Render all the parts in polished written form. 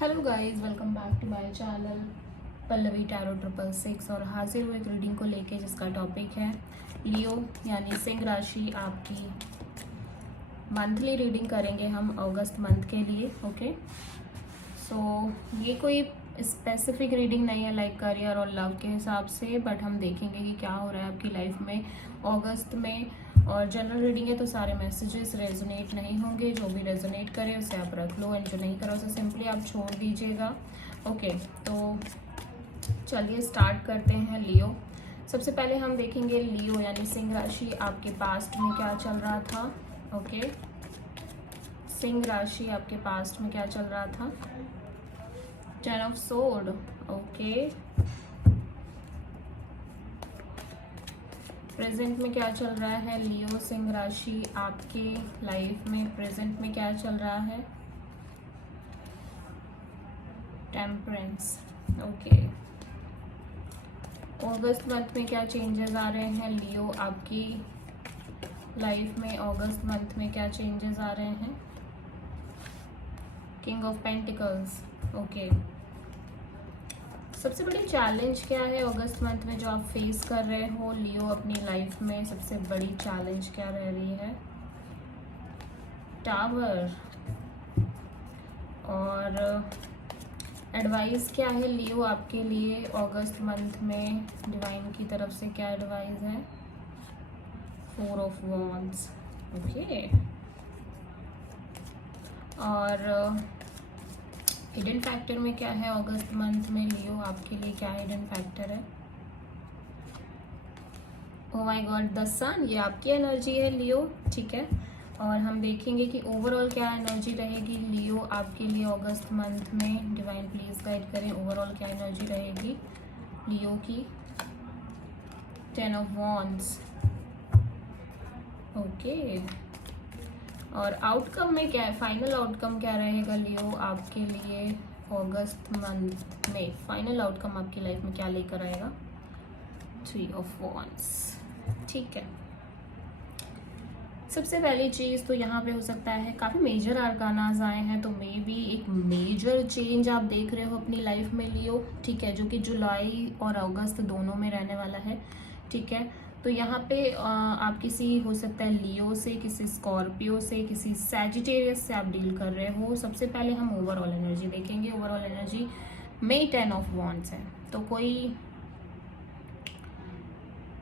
Hello guys, welcome back to my channel Pallavi tarot 666 और हाजिर हुए एक रीडिंग को लेके जिसका टॉपिक है लियो यानी सिंह राशि। आपकी मंथली रीडिंग करेंगे हम अगस्त मंथ के लिए। ओके, सो ये कोई स्पेसिफिक रीडिंग नहीं है लाइक करियर और लव के हिसाब से, बट हम देखेंगे कि क्या हो रहा है आपकी लाइफ में अगस्त में। और जनरल रीडिंग है तो सारे मैसेजेस रेजोनेट नहीं होंगे, जो भी रेजोनेट करे उसे आप रख लो एंड जो नहीं करो उसे सिंपली आप छोड़ दीजिएगा। ओके, तो चलिए स्टार्ट करते हैं। लियो, सबसे पहले हम देखेंगे लियो यानी सिंह राशि आपके पास्ट में क्या चल रहा था। ओके, सिंह राशि आपके पास्ट में क्या चल रहा था। 10 ऑफ सोर्ड। ओके, प्रेजेंट में क्या चल रहा है लियो सिंह राशि आपके लाइफ में। प्रेजेंट में क्या चल रहा है, टेम्परेंस। ओके, अगस्त मंथ में क्या चेंजेस आ रहे हैं लियो आपकी लाइफ में। अगस्त मंथ में क्या चेंजेस आ रहे हैं, किंग ऑफ पेंटिकल्स। ओके, सबसे बड़ी चैलेंज क्या है अगस्त मंथ में जो आप फेस कर रहे हो लियो अपनी लाइफ में। सबसे बड़ी चैलेंज क्या रह रही है, टावर। और एडवाइस क्या है लियो आपके लिए अगस्त मंथ में, डिवाइन की तरफ से क्या एडवाइस है, 4 ऑफ वॉन्ड्स। ओके, और हिडन फैक्टर में क्या है अगस्त मंथ में लियो आपके लिए, क्या हिडन फैक्टर है। ओ माय गॉड, द सन, ये आपकी एनर्जी है लियो। ठीक है, और हम देखेंगे कि ओवरऑल क्या एनर्जी रहेगी लियो आपके लिए अगस्त मंथ में। डिवाइन प्लीज गाइड करें, ओवरऑल क्या एनर्जी रहेगी लियो की। 10 ऑफ वॉन्ड्स। ओके, और आउटकम में क्या है, फाइनल आउटकम क्या रहेगा लियो आपके लिए अगस्त मंथ में। फाइनल आउटकम आपकी लाइफ में क्या लेकर आएगा, 3 ऑफ वॉन्ड्स। ठीक है, सबसे पहली चीज़ तो यहाँ पे हो सकता है काफ़ी मेजर आर्कानाज आए हैं, तो मे बी एक मेजर चेंज आप देख रहे हो अपनी लाइफ में लियो। ठीक है, जो कि जुलाई और अगस्त दोनों में रहने वाला है। ठीक है, तो यहाँ पे आप किसी हो सकता है लियो से, किसी स्कॉर्पियो से, किसी सैजिटेरियस से आप डील कर रहे हो। सबसे पहले हम ओवरऑल एनर्जी देखेंगे। ओवरऑल एनर्जी में 10 ऑफ वॉन्ड्स है, तो कोई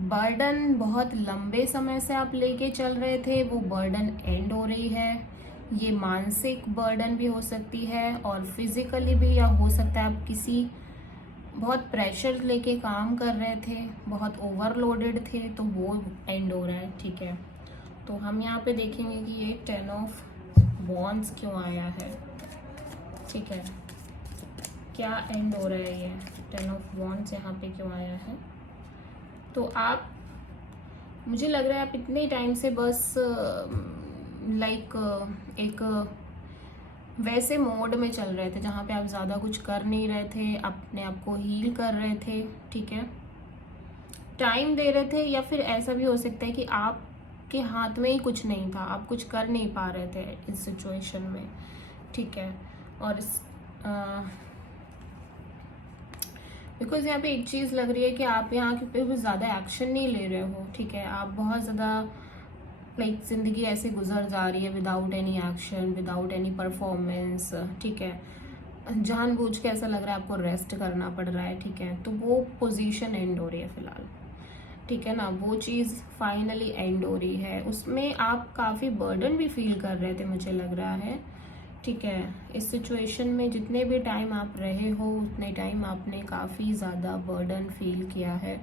बर्डन बहुत लंबे समय से आप लेके चल रहे थे, वो बर्डन एंड हो रही है। ये मानसिक बर्डन भी हो सकती है और फिजिकली भी, या हो सकता है आप किसी बहुत प्रेशर लेके काम कर रहे थे, बहुत ओवरलोडेड थे, तो वो एंड हो रहा है। ठीक है, तो हम यहाँ पे देखेंगे कि ये 10 ऑफ वॉन्ड्स क्यों आया है। ठीक है, क्या एंड हो रहा है ये 10 ऑफ वॉन्ड्स यहाँ पे क्यों आया है। तो आप, मुझे लग रहा है आप इतने टाइम से बस लाइक एक वैसे मोड में चल रहे थे जहाँ पे आप ज़्यादा कुछ कर नहीं रहे थे, अपने आप को हील कर रहे थे। ठीक है, टाइम दे रहे थे, या फिर ऐसा भी हो सकता है कि आपके हाथ में ही कुछ नहीं था, आप कुछ कर नहीं पा रहे थे इस सिचुएशन में। ठीक है, और बिकॉज यहाँ पे एक चीज़ लग रही है कि आप यहाँ पे भी ज़्यादा एक्शन नहीं ले रहे हो। ठीक है, आप बहुत ज़्यादा लाइक ज़िंदगी ऐसे गुजर जा रही है without any action, without any performance. ठीक है, जानबूझ के ऐसा लग रहा है आपको रेस्ट करना पड़ रहा है। ठीक है, तो वो पोजीशन एंड हो रही है फिलहाल। ठीक है ना, वो चीज़ फाइनली एंड हो रही है। उसमें आप काफ़ी बर्डन भी फील कर रहे थे मुझे लग रहा है। ठीक है, इस सिचुएशन में जितने भी टाइम आप रहे हो उतने टाइम आपने काफ़ी ज़्यादा बर्डन फील किया है,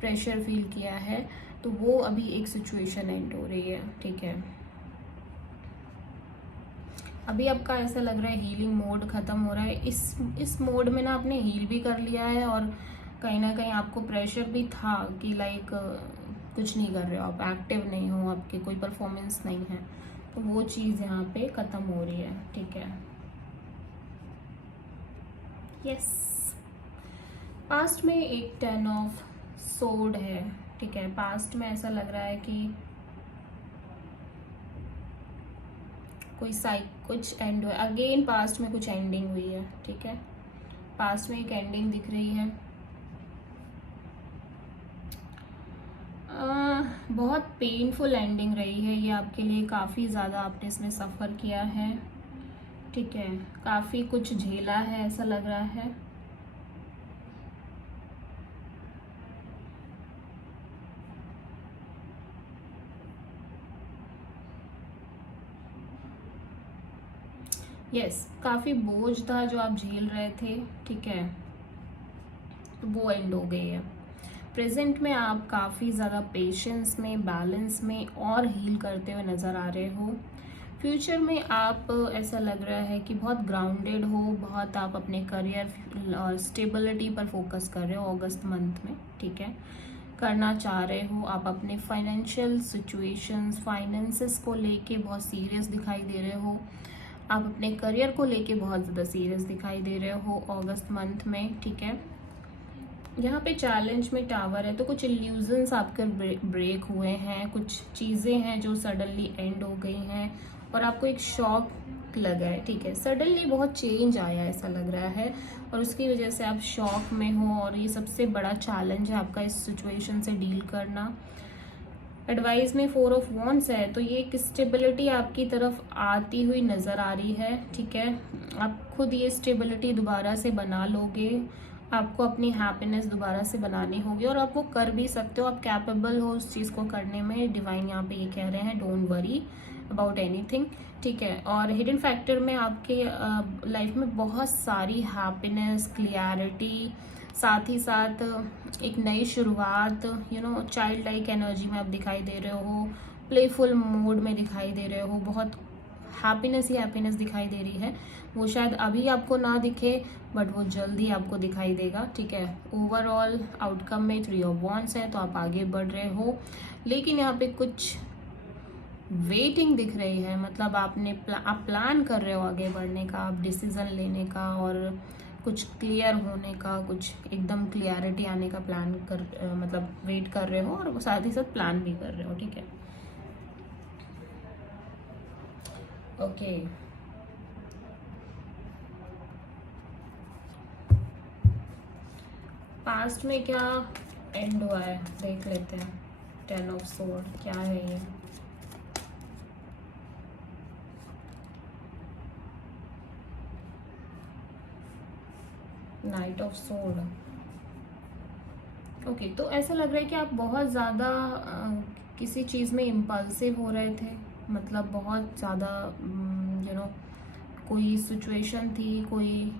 प्रेशर फील किया है, तो वो अभी एक सिचुएशन एंड हो रही है। ठीक है, अभी आपका ऐसा लग रहा है हीलिंग मोड ख़त्म हो रहा है। इस मोड में ना आपने हील भी कर लिया है, और कहीं ना कहीं आपको प्रेशर भी था कि लाइक कुछ नहीं कर रहे हो आप, एक्टिव नहीं हो, आपके कोई परफॉर्मेंस नहीं है, तो वो चीज़ यहाँ पे ख़त्म हो रही है। ठीक है, यस, पास्ट में एक 10 ऑफ सोर्ड है। ठीक है, पास्ट में ऐसा लग रहा है कि कोई कुछ एंड हुआ अगेन, पास्ट में कुछ एंडिंग हुई है, ठीक है, पास्ट में एक एंडिंग दिख रही है। बहुत पेनफुल एंडिंग रही है ये आपके लिए, काफ़ी ज़्यादा आपने इसमें सफ़र किया है, ठीक है, काफ़ी कुछ झेला है ऐसा लग रहा है। यस, काफ़ी बोझ था जो आप झेल रहे थे, ठीक है, वो एंड हो गई है। प्रेजेंट में आप काफ़ी ज़्यादा पेशेंस में, बैलेंस में और हील करते हुए नज़र आ रहे हो। फ्यूचर में आप ऐसा लग रहा है कि बहुत ग्राउंडेड हो, बहुत आप अपने करियर और स्टेबिलिटी पर फोकस कर रहे हो अगस्त मंथ में, ठीक है, करना चाह रहे हो। आप अपने फाइनेंशियल सिचुएशंस, फाइनेंसेस को लेके बहुत सीरियस दिखाई दे रहे हो। आप अपने करियर को लेके बहुत ज़्यादा सीरियस दिखाई दे रहे हो अगस्त मंथ में, ठीक है। यहाँ पे चैलेंज में टावर है, तो कुछ इल्यूजन्स आपके ब्रेक हुए हैं, कुछ चीज़ें हैं जो सडनली एंड हो गई हैं और आपको एक शॉक लगा है, ठीक है, सडनली बहुत चेंज आया ऐसा लग रहा है और उसकी वजह से आप शॉक में हो और ये सबसे बड़ा चैलेंज है आपका इस सिचुएशन से डील करना। एडवाइस में 4 ऑफ वॉन्ड्स है, तो ये एक स्टेबिलिटी आपकी तरफ आती हुई नज़र आ रही है, ठीक है, आप खुद ये स्टेबिलिटी दोबारा से बना लोगे, आपको अपनी हैप्पीनेस दोबारा से बनानी होगी और आप वो कर भी सकते हो, आप कैपेबल हो उस चीज़ को करने में। डिवाइन यहाँ पे ये कह रहे हैं, डोंट वरी अबाउट एनीथिंग, ठीक है। और हिडन फैक्टर में आपके लाइफ में बहुत सारी हैप्पीनेस, क्लियरिटी, साथ ही साथ एक नई शुरुआत, चाइल्ड लाइक एनर्जी में आप दिखाई दे रहे हो, प्लेफुल मोड में दिखाई दे रहे हो, बहुत हैप्पीनेस ही हैप्पीनेस दिखाई दे रही है। वो शायद अभी आपको ना दिखे बट वो जल्दी आपको दिखाई देगा, ठीक है। ओवरऑल आउटकम में 3 ऑफ वॉन्ड्स है, तो आप आगे बढ़ रहे हो, लेकिन यहाँ पे कुछ वेटिंग दिख रही है, मतलब आप प्लान कर रहे हो आगे बढ़ने का, आप डिसीजन लेने का और कुछ क्लियर होने का, कुछ एकदम क्लियरिटी आने का प्लान कर मतलब वेट कर रहे हो और साथ ही साथ प्लान भी कर रहे हो, ठीक है, ओके। पास्ट में क्या एंड हुआ है देख लेते हैं। 10 ऑफ सोर्ड क्या है ये, नाइट ऑफ सोर्ड, ओके। तो ऐसा लग रहा है कि आप बहुत ज़्यादा किसी चीज़ में इम्पल्सिव हो रहे थे, मतलब बहुत ज़्यादा कोई सिचुएशन थी, कोई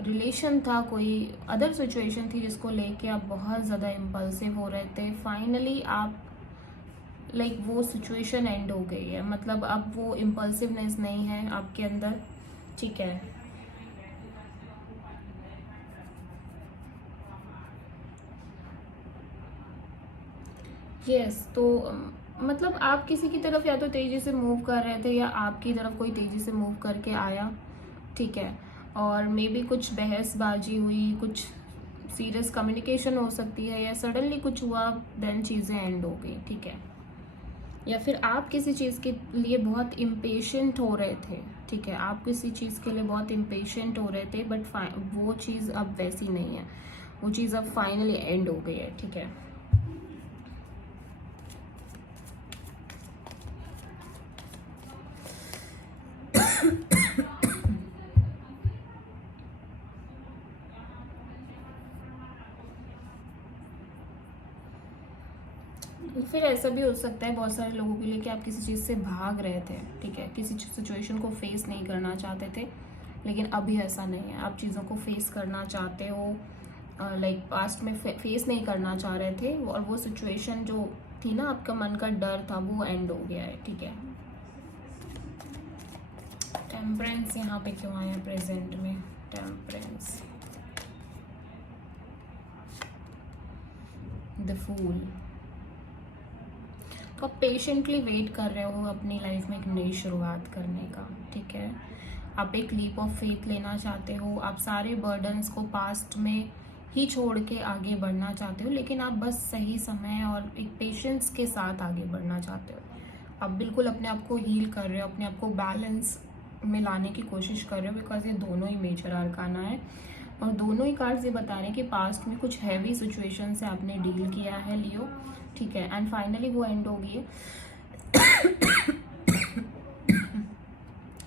रिलेशन था, कोई अदर सिचुएशन थी जिसको लेके आप बहुत ज़्यादा इम्पल्सिव हो रहे थे। फाइनली आप वो सिचुएशन एंड हो गई है, मतलब अब वो इम्पल्सिवनेस नहीं है आपके अंदर, ठीक है। यस, तो मतलब आप किसी की तरफ या तो तेज़ी से मूव कर रहे थे या आपकी तरफ कोई तेज़ी से मूव करके आया, ठीक है, और मे बी कुछ बहसबाजी हुई, कुछ सीरियस कम्युनिकेशन हो सकती है या सडनली कुछ हुआ, देन चीज़ें एंड हो गई, ठीक है। या फिर आप किसी चीज़ के लिए बहुत इम्पेशेंट हो रहे थे, ठीक है, आप किसी चीज़ के लिए बहुत इम्पेशेंट हो रहे थे बट वो चीज़ अब वैसी नहीं है, वो चीज़ अब फाइनली एंड हो गई है, ठीक है। फिर ऐसा भी हो सकता है बहुत सारे लोगों के लिए कि आप किसी चीज़ से भाग रहे थे, ठीक है, किसी सिचुएशन को फेस नहीं करना चाहते थे, लेकिन अभी ऐसा नहीं है, आप चीज़ों को फेस करना चाहते हो, पास्ट में फेस नहीं करना चाह रहे थे और वो सिचुएशन जो थी ना, आपका मन का डर था, वो एंड हो गया है, ठीक है। टेम्परेंस यहाँ पे क्यों आया प्रेजेंट में, टेम्परेंस, द फूल, तो आप पेशेंटली वेट कर रहे हो अपनी लाइफ में एक नई शुरुआत करने का, ठीक है। आप एक लीप ऑफ फेथ लेना चाहते हो, आप सारे बर्डन्स को पास्ट में ही छोड़ के आगे बढ़ना चाहते हो, लेकिन आप बस सही समय और एक पेशेंस के साथ आगे बढ़ना चाहते हो। आप बिल्कुल अपने आप को हील कर रहे हो, अपने आप को बैलेंस में लाने की कोशिश कर रहे हो, बिकॉज ये दोनों ही मेजर आर्काना है और दोनों ही कार्ड्स ये बता रहे हैं कि पास्ट में कुछ हैवी सिचुएशन से आपने डील किया है लियो, ठीक है, एंड फाइनली वो एंड होगी है।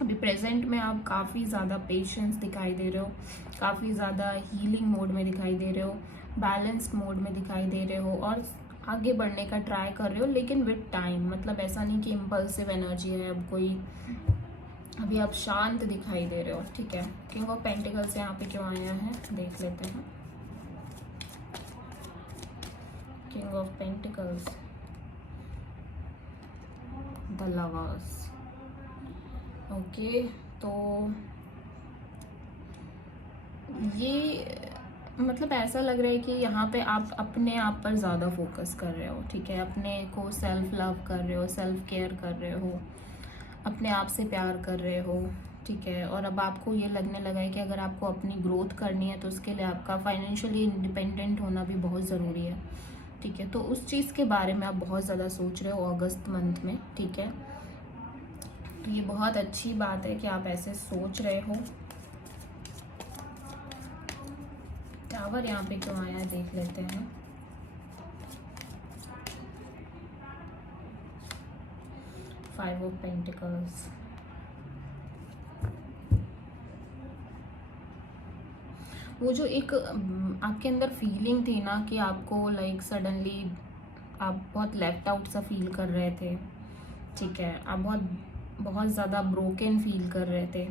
अभी प्रेजेंट में आप काफ़ी ज़्यादा पेशेंस दिखाई दे रहे हो, काफ़ी ज़्यादा हीलिंग मोड में दिखाई दे रहे हो, बैलेंस्ड मोड में दिखाई दे रहे हो और आगे बढ़ने का ट्राई कर रहे हो, लेकिन विद टाइम। मतलब ऐसा नहीं कि इम्पल्सिव एनर्जी है अब कोई, अभी आप शांत दिखाई दे रहे हो, ठीक है। किंग ऑफ पेंटिकल्स यहाँ पे क्यों आया है देख लेते हैं। King of pentacles, the lovers, okay. तो ये मतलब ऐसा लग रहा है कि यहाँ पे आप अपने आप पर ज़्यादा फोकस कर रहे हो, ठीक है, अपने को सेल्फ लव कर रहे हो, सेल्फ केयर कर रहे हो, अपने आप से प्यार कर रहे हो, ठीक है। और अब आपको ये लगने लगा है कि अगर आपको अपनी ग्रोथ करनी है तो उसके लिए आपका फाइनेंशियली इंडिपेंडेंट होना भी बहुत ज़रूरी है, ठीक है। तो उस चीज़ के बारे में आप बहुत ज़्यादा सोच रहे हो अगस्त मंथ में, ठीक है। तो ये बहुत अच्छी बात है कि आप ऐसे सोच रहे हो। टावर यहाँ पे क्यों आया है देख लेते हैं। फाइव ऑफ पेंटिकल्स, वो जो एक आपके अंदर फीलिंग थी ना कि आपको लाइक सडनली आप बहुत लेफ्ट आउट सा फील कर रहे थे, ठीक है, आप बहुत बहुत ज़्यादा ब्रोकन फील कर रहे थे।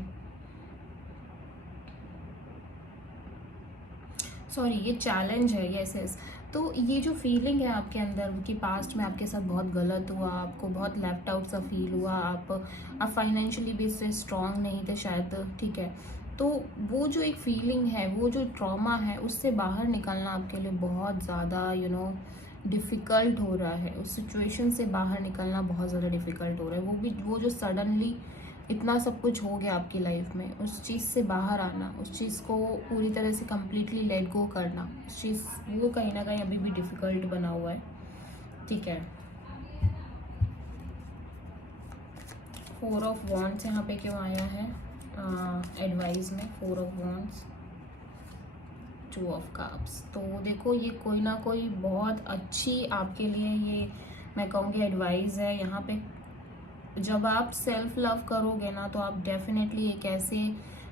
सॉरी, ये चैलेंज है, यस यस। तो ये जो फीलिंग है आपके अंदर कि पास्ट में आपके साथ बहुत गलत हुआ, आपको बहुत लेफ्ट आउट सा फील हुआ, आप फाइनेंशियली भी इससे स्ट्रांग नहीं थे शायद, ठीक है। तो वो जो एक फीलिंग है, वो जो ट्रॉमा है, उससे बाहर निकलना आपके लिए बहुत ज़्यादा डिफ़िकल्ट हो रहा है। उस सिचुएशन से बाहर निकलना बहुत ज़्यादा डिफ़िकल्ट हो रहा है। वो जो सडनली इतना सब कुछ हो गया आपकी लाइफ में, उस चीज़ से बाहर आना, उस चीज़ को पूरी तरह से कम्प्लीटली लेट गो करना, उस चीज़ वो कहीं ना कहीं अभी भी डिफ़िकल्ट बना हुआ है, ठीक है। 4 ऑफ वॉन्ड्स यहाँ पे क्यों आया है एडवाइस में। 4 ऑफ वॉन्ड्स, 2 ऑफ कप्स। तो देखो ये कोई ना कोई बहुत अच्छी आपके लिए ये मैं कहूँगी एडवाइस है यहाँ पे। जब आप सेल्फ लव करोगे ना तो आप डेफिनेटली एक ऐसे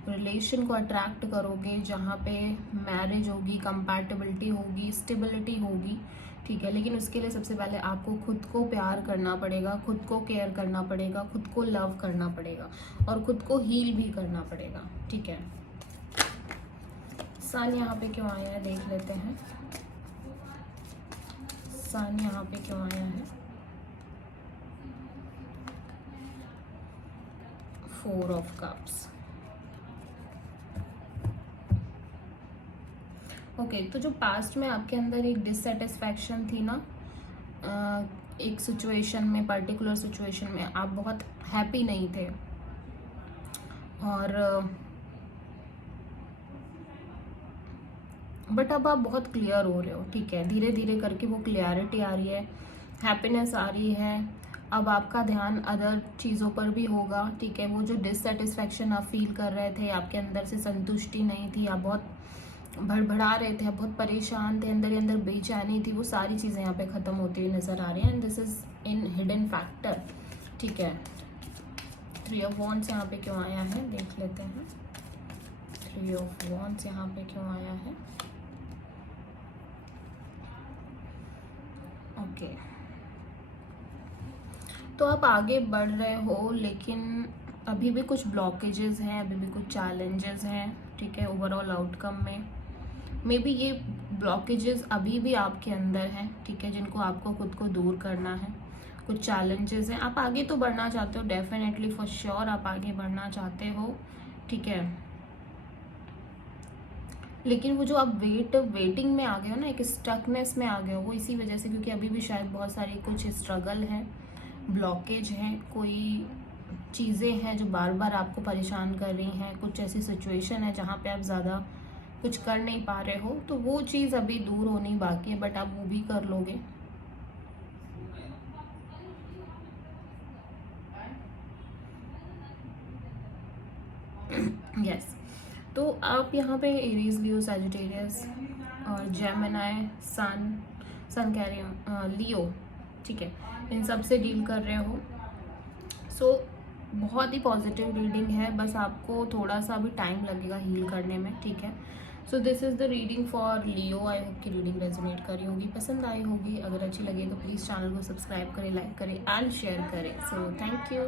रिलेशन को अट्रैक्ट करोगे जहाँ पे मैरिज होगी, कंपैटिबिलिटी होगी, स्टेबिलिटी होगी, ठीक है। लेकिन उसके लिए सबसे पहले आपको खुद को प्यार करना पड़ेगा, खुद को केयर करना पड़ेगा, खुद को लव करना पड़ेगा और खुद को हील भी करना पड़ेगा, ठीक है। सन यहाँ पे क्यों आया है देख लेते हैं। सन यहाँ पे क्यों आया है। 4 ऑफ कप्स, ओके। तो जो पास्ट में आपके अंदर एक डिससेटिस्फैक्शन थी ना, एक सिचुएशन में, पर्टिकुलर सिचुएशन में आप बहुत हैप्पी नहीं थे और बट अब आप बहुत क्लियर हो रहे हो, ठीक है। धीरे धीरे करके वो क्लियरिटी आ रही है, हैप्पीनेस आ रही है। अब आपका ध्यान अदर चीज़ों पर भी होगा, ठीक है। वो जो डिससेटिस्फैक्शन आप फील कर रहे थे, आपके अंदर से संतुष्टि नहीं थी, आप बहुत भड़बड़ा रहे थे, आप बहुत परेशान थे, अंदर ही अंदर बेचैनी थी, वो सारी चीज़ें यहाँ पे ख़त्म होती हुई नज़र आ रही हैं and this is in hidden factor, ठीक है। 3 ऑफ वॉन्ड्स यहाँ पे क्यों आया है देख लेते हैं। 3 ऑफ वॉन्ड्स यहाँ पे क्यों आया है, ओके। तो आप आगे बढ़ रहे हो लेकिन अभी भी कुछ ब्लॉकेजेस हैं, अभी भी कुछ चैलेंजेस हैं, ठीक है। ओवरऑल आउटकम में मे बी ये ब्लॉकेजेस अभी भी आपके अंदर हैं, ठीक है, जिनको आपको खुद को दूर करना है। कुछ चैलेंजेस हैं, आप आगे तो बढ़ना चाहते हो, डेफिनेटली फॉर श्योर आप आगे बढ़ना चाहते हो, ठीक है। लेकिन वो जो आप वेटिंग में आ गए हो ना, एक स्टकनेस में आ गए हो, वो इसी वजह से क्योंकि अभी भी शायद बहुत सारी कुछ स्ट्रगल है, ब्लॉकेज है, कोई चीज़ें हैं जो बार बार आपको परेशान कर रही हैं, कुछ ऐसी सिचुएशन है जहाँ पे आप ज़्यादा कुछ कर नहीं पा रहे हो, तो वो चीज़ अभी दूर होनी बाकी है, बट आप वो भी कर लोगे। यस। तो आप यहाँ पे एरीज, लियो, सैजिटेरियस और जेमिनी, सन कह रही हूँ, लियो, ठीक है, इन सब से डील कर रहे हो। सो बहुत ही पॉजिटिव रीडिंग है, बस आपको थोड़ा सा भी टाइम लगेगा हील करने में, ठीक है। So this is the reading for Leo. I hope की रीडिंग रेजोनेट करी होगी, पसंद आई होगी। अगर अच्छी लगे तो प्लीज़ चैनल को सब्सक्राइब करें, लाइक करें एंड शेयर करें। So thank you.